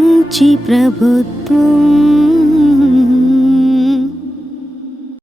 మంచి ప్రభుత్వం.